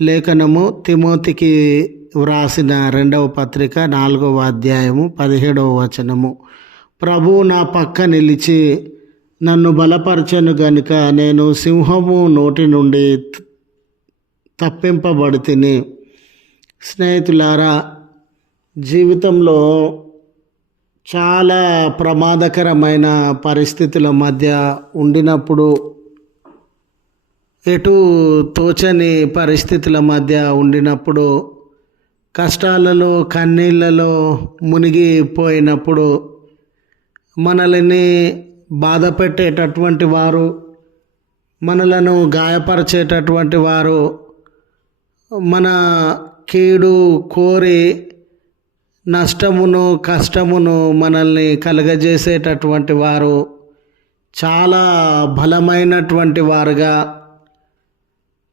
లేఖనము తిమోతికి వ్రాసిన రెండవ పత్రిక నాలుగవ అధ్యాయము పదిహేడవ వచనము. ప్రభు నా పక్క నిలిచి నన్ను బలపరచను గనుక నేను సింహము నోటి నుండి తప్పింపబడి తిని స్నేహితులారా జీవితంలో చాలా ప్రమాదకరమైన పరిస్థితుల మధ్య ఉండినప్పుడు ఎటు తోచని పరిస్థితుల మధ్య ఉండినప్పుడు కష్టాలలో కన్నీళ్ళలో మునిగిపోయినప్పుడు మనల్ని బాధ పెట్టేటటువంటి వారు మనలను గాయపరిచేటటువంటి వారు మన కీడు కోరి నష్టమును కష్టమును మనల్ని కలగజేసేటటువంటి వారు చాలా బలమైనటువంటి వారుగా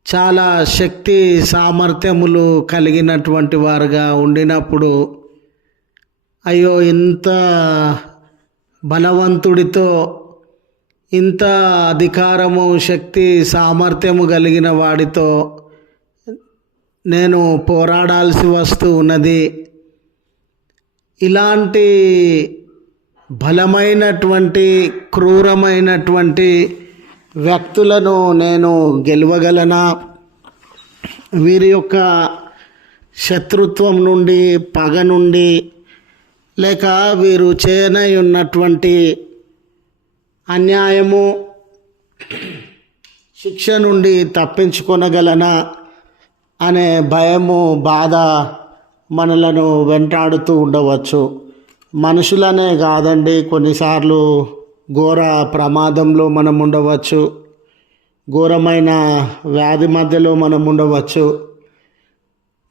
చాలా శక్తి సామర్థ్యములు కలిగినటువంటి వారుగా ఉండినప్పుడు అయ్యో ఇంత బలవంతుడితో ఇంత అధికారము శక్తి సామర్థ్యము కలిగిన వాడితో నేను పోరాడాల్సి వస్తూ ఉన్నది. ఇలాంటి బలమైనటువంటి క్రూరమైనటువంటి వ్యక్తులను నేను గెలవగలనా? వీరి యొక్క శత్రుత్వం నుండి పగ నుండి లేక వీరు చేయనై ఉన్నటువంటి అన్యాయము శిక్ష నుండి తప్పించుకొనగలనా అనే భయము బాధ మనలను వెంటాడుతూ ఉండవచ్చు. మనుషులనే కాదండి కొన్నిసార్లు ఘోర ప్రమాదంలో మనం ఉండవచ్చు. ఘోరమైన వ్యాధి మధ్యలో మనం ఉండవచ్చు.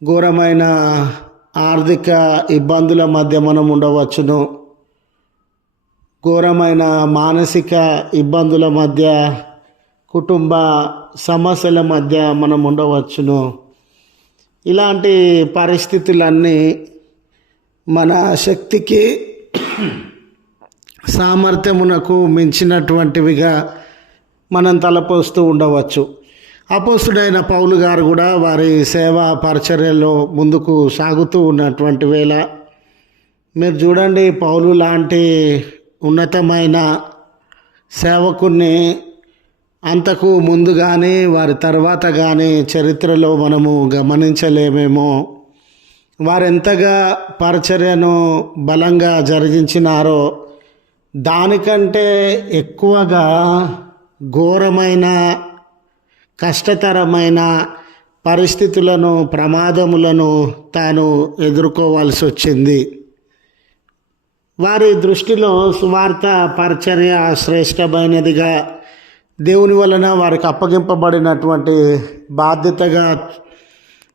ఘోరమైన ఆర్థిక ఇబ్బందుల మధ్య మనం ఉండవచ్చును. ఘోరమైన మానసిక ఇబ్బందుల మధ్య కుటుంబ సమస్యల మధ్య మనం ఉండవచ్చును. ఇలాంటి పరిస్థితులన్నీ మన శక్తికి సామర్థ్యమునకు మించినటువంటివిగా మనం తలపోస్తూ ఉండవచ్చు. అపోస్తుడైన పౌలు గారు కూడా వారి సేవా పరిచర్యలో ముందుకు సాగుతూ ఉన్నటువంటి వేళ మీరు చూడండి పౌలు లాంటి ఉన్నతమైన సేవకుని అంతకు ముందు కానీ వారి తర్వాత కానీ చరిత్రలో మనము గమనించలేమేమో. వారెంతగా పరిచర్యను బలంగా జరిగించినారో దానికంటే ఎక్కువగా ఘోరమైన కష్టతరమైన పరిస్థితులను ప్రమాదములను తాను ఎదుర్కోవాల్సి వచ్చింది. వారి దృష్టిలో సువార్త పరిచర్య శ్రేష్టమైనదిగా దేవుని వలన వారికి అప్పగింపబడినటువంటి బాధ్యతగా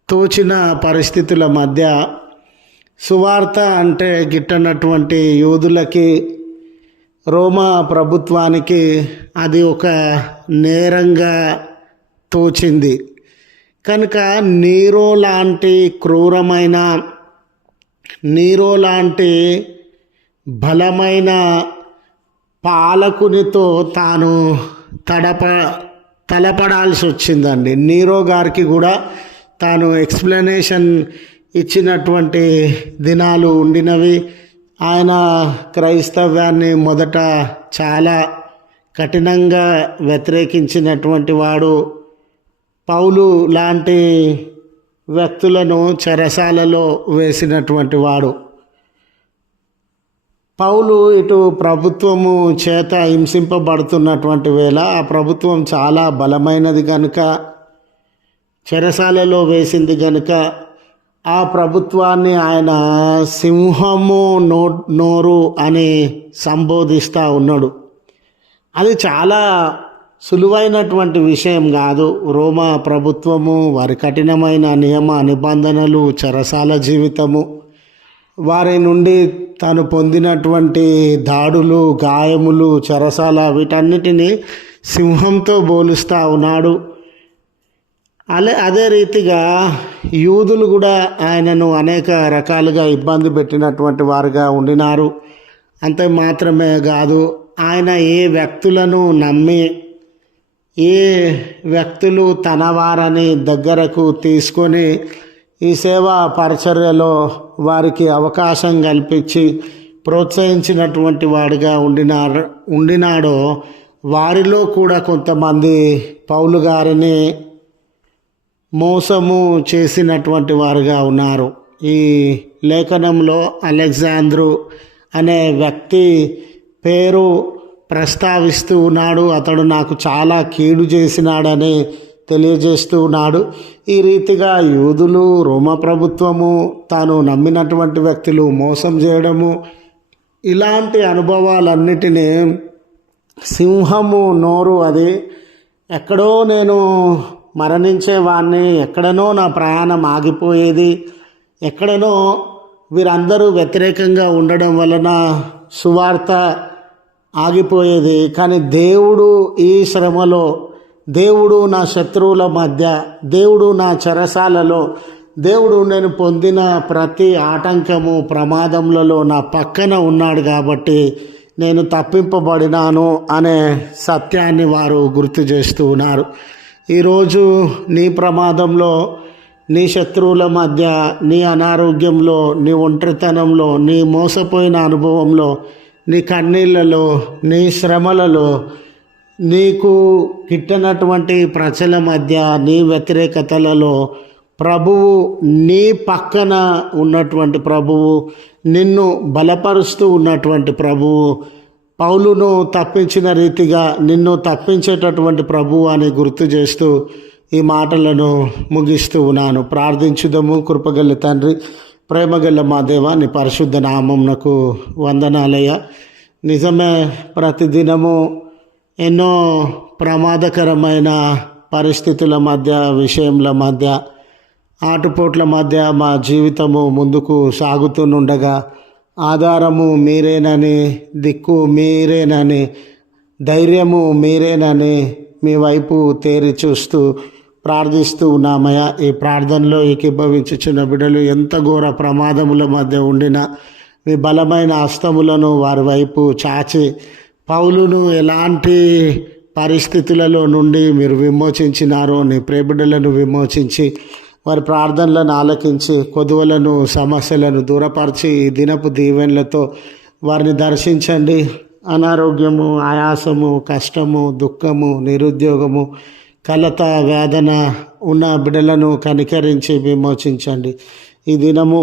తోచిన పరిస్థితుల మధ్య సువార్త అంటే గిట్టనటువంటి యోధులకి రోమా ప్రభుత్వానికి అది ఒక నేరంగా తోచింది. కనుక నీరో లాంటి క్రూరమైన నీరో లాంటి బలమైన పాలకునితో తాను తడప తలపడాల్సి వచ్చిందండి. నీరో గారికి కూడా తాను ఎక్స్ప్లెనేషన్ ఇచ్చినటువంటి దినాలు ఉండినవి. ఆయన క్రైస్తవ్యాన్ని మొదట చాలా కఠినంగా వ్యతిరేకించినటువంటి వాడు. పౌలు లాంటి వ్యక్తులను చెరసాలలో వేసినటువంటి వాడు. పౌలు ఇటు ప్రభుత్వము చేత హింసింపబడుతున్నటువంటి వేళ ఆ ప్రభుత్వం చాలా బలమైనది కనుక చెరసాలలో వేసింది కనుక ఆ ప్రభుత్వాన్ని ఆయన సింహము నో నోరు అని సంబోధిస్తూ ఉన్నాడు. అది చాలా సులువైనటువంటి విషయం కాదు. రోమా ప్రభుత్వము వారి కఠినమైన నియమ నిబంధనలు చరసాల జీవితము వారి నుండి తాను పొందినటువంటి దాడులు గాయములు చరసాల వీటన్నిటినీ సింహంతో పోలుస్తూ ఉన్నాడు. అలా అదే రీతిగా యూదులు కూడా ఆయనను అనేక రకాలుగా ఇబ్బంది పెట్టినటువంటి వారుగా ఉండినారు. అంతే మాత్రమే కాదు ఆయన ఏ వ్యక్తులను నమ్మి ఏ వ్యక్తులు తన వారని దగ్గరకు తీసుకొని ఈ సేవా పరిచర్యలో వారికి అవకాశం కల్పించి ప్రోత్సహించినటువంటి వాడిగా ఉండినారు ఉండినాడో వారిలో కూడా కొంతమంది పౌలు గారిని మోసము చేసినటువంటి వారుగా ఉన్నారు. ఈ లేఖనంలో అలెగ్జాంద్రు అనే వ్యక్తి పేరు ప్రస్తావిస్తూ ఉన్నాడు. అతడు నాకు చాలా కీడు చేసినాడని తెలియజేస్తూ ఉన్నాడు. ఈ రీతిగా యూదులు రోమ ప్రభుత్వము తాను నమ్మినటువంటి వ్యక్తులు మోసం చేయడము ఇలాంటి అనుభవాలన్నిటినీ సింహము నోరు అది. ఎక్కడో నేను మరణించేవాణ్ణి. ఎక్కడనో నా ప్రయాణం ఆగిపోయేది. ఎక్కడనో వీరందరూ వ్యతిరేకంగా ఉండడం వలన సువార్త ఆగిపోయేది. కానీ దేవుడు ఈ శ్రమలో దేవుడు నా శత్రువుల మధ్య దేవుడు నా చెరసాలలో దేవుడు నేను పొందిన ప్రతి ఆటంకము ప్రమాదములలో నా పక్కన ఉన్నాడు కాబట్టి నేను తప్పింపబడినాను అనే సత్యాన్ని వారు గుర్తు చేస్తూ ఉన్నారు. ఈరోజు నీ ప్రమాదంలో నీ శత్రువుల మధ్య నీ అనారోగ్యంలో నీ ఒంటరితనంలో నీ మోసపోయిన అనుభవంలో నీ కన్నీళ్ళలో నీ శ్రమలలో నీకు గిట్టనటువంటి ప్రజల మధ్య నీ వ్యతిరేకతలలో ప్రభువు నీ పక్కన ఉన్నటువంటి ప్రభువు నిన్ను బలపరుస్తూ ఉన్నటువంటి ప్రభువు పౌలును తప్పించిన రీతిగా నిన్ను తప్పించేటటువంటి ప్రభువు అని గుర్తు చేస్తూ ఈ మాటలను ముగిస్తూ ఉన్నాను. ప్రార్థించుదము కృపగల్ల తండ్రి ప్రేమగల్ల మా దేవ నీ పరిశుద్ధ నామంనకు వందనాలయ్య. నిజమే ప్రతిదినము ఎన్నో ప్రమాదకరమైన పరిస్థితుల మధ్య విషయంల మధ్య ఆటుపోట్ల మధ్య మా జీవితము ముందుకు సాగుతుండగా ఆధారము మీరేనని దిక్కు మీరేనని ధైర్యము మీరేనని మీ వైపు తేరి చూస్తూ ప్రార్థిస్తూ ఉన్నామయ్య. ఈ ప్రార్థనలో ఏకీభవించుచున్న బిడ్డలు ఎంత ఘోర ప్రమాదముల మధ్య ఉండినా మీ బలమైన హస్తములను వారి వైపు చాచి పౌలును ఎలాంటి పరిస్థితులలో నుండి మీరు విమోచించినారో నీ ప్రేబిడ్డలను విమోచించి వారి ప్రార్థనలను ఆలకించి కొదువలను సమస్యలను దూరపరిచి దినపు దీవెనలతో వారిని దర్శించండి. అనారోగ్యము ఆయాసము కష్టము దుఃఖము నిరుద్యోగము కలత వేదన ఉన్న బిడ్డలను కనికరించి విమోచించండి. ఈ దినము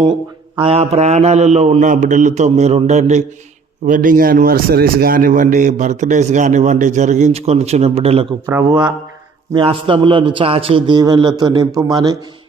ఆయా ప్రయాణాలలో ఉన్న బిడ్డలతో మీరు ఉండండి వెడ్డింగ్ యానివర్సరీస్ కానివ్వండి బర్త్డేస్ కానివ్వండి జరిగించుకొని చిన్న బిడ్డలకు ప్రభువ మీ హస్తములను చాచి దీవెనలతో నింపుమని